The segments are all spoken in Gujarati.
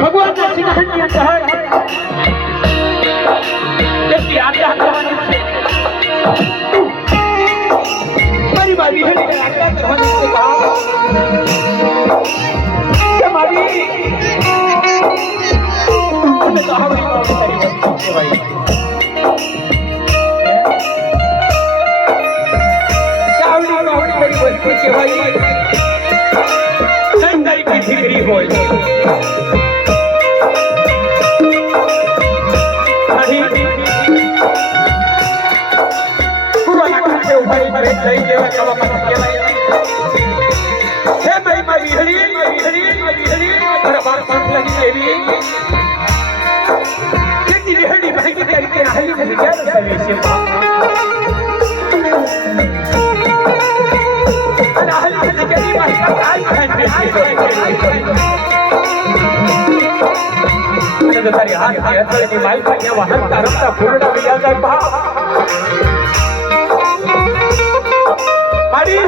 ભગવાનના સિંહાસનની અંદર એટલી આજ્ઞા કરવાની છે મારી માં વિહળીને આજ્ઞા કરવાની છે બાપ. કે મારી તમે તો આવડી બાવડી તારી દીકરી હોય મારી લઈ જવા માટે કહેવાય. હે મારી માં વિહળી, વિહળી, વિહળી, મારા બાળ પાંખલાની દેવી. કેટલી વિહળી ભાગી તરીકે હાલી નથી ક્યારે સવે છે બાપ? તારી હાથની હથેળીની માઈ એવા હસતા રમતા ફૂલડા વહી જાય બાપ. મારી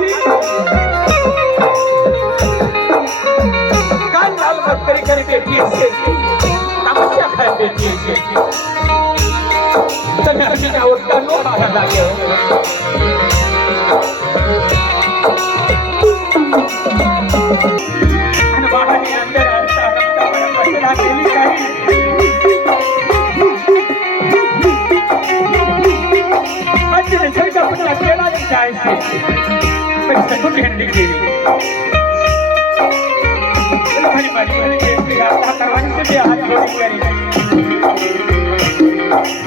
તને હસીના ઓટકા નો લાગે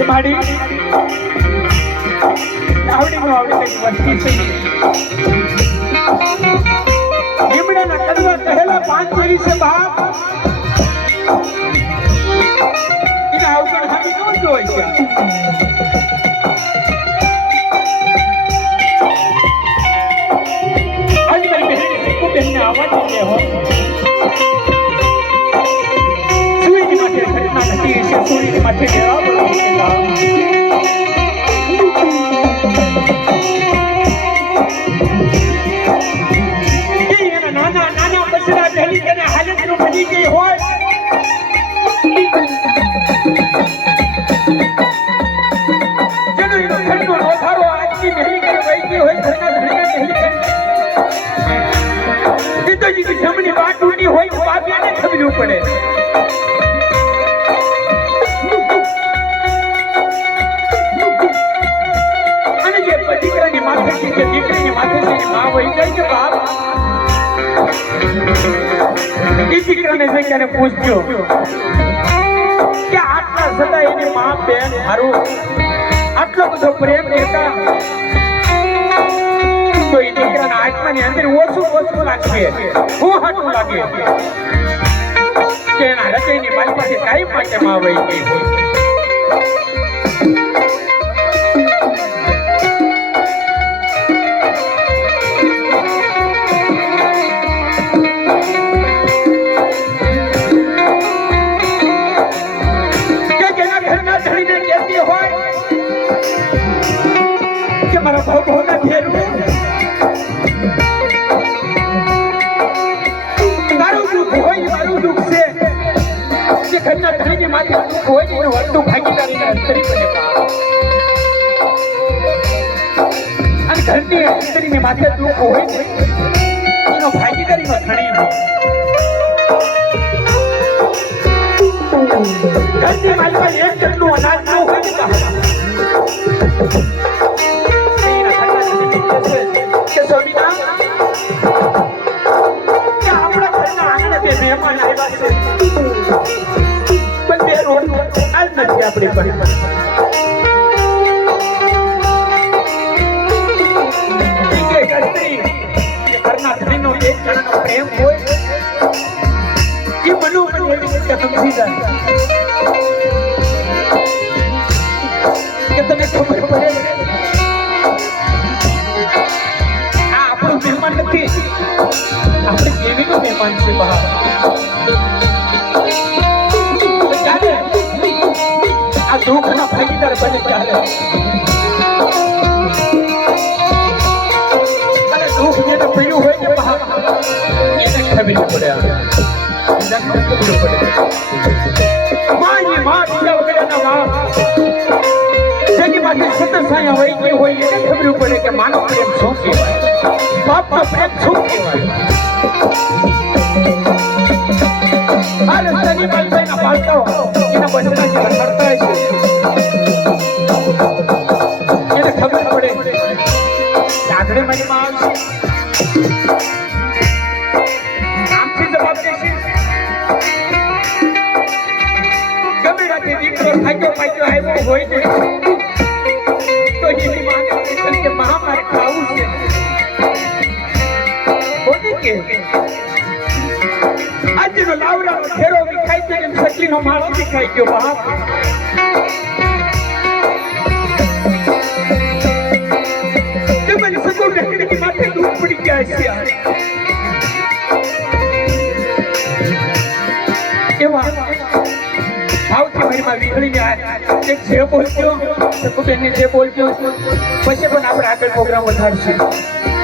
મારી આવડી વસ્તી છે લીમડાના કડવા કહેલા પાંચ છે બાપ એને અવગણ હામી ન જોઈ છે? કરી પિતાજીની જમણી વાટ તૂટી હોય તો બાપિયાને ખબરવું પડે. દીકરાને જઈ ત્યારે પૂછજો કે આટલા સદા એની મા બેન મારું આટલો બધો પ્રેમ કરતા? તો દીકરાના આત્માની અંદર ઓછું ઓછું લાગશે. હું લાગે? કે એના હૃદયની મારી પાસે કાંઈ માટે મારા ઘેરું તારું દુઃખ હોય મારું દુઃખ છે જે ઘરના ધણીની માથે દુઃખ હોય એનું વર્તું ભાગીદારીને અંતરી બને. અને ઘરની માથે દુઃખ હોય પ્રેમ હોય એ મનોમન એવી રીતે સમજી જાય. કે તને ખબર આ આપણું મહેમાન નથી. આપણે દેવીનો મહેમાન છે બહાર. હોય ને એને ખબર પડે એને વહી ગઈ હોય, એને ખબર પડે કે માનો પ્રેમ શું કહેવાય? બાપનો પ્રેમ શું કહેવાય? રાતે દીકરો આવ્યો હોય ને તો એની માને કે મા મારે ખાવું છે બોલી કે આજનો લાવડાનો ફેરો વિખાઈ ગયો એમ સકલીનો માળો વિખાઈ ગયો બાપ તમારી સગુણ રહેણી માથે દૂર પડી ગયા છે. વીખડીને આ જે બોલજો સકુબેનને જે પછી પણ આપણે આગળ પ્રોગ્રામ વધારશું.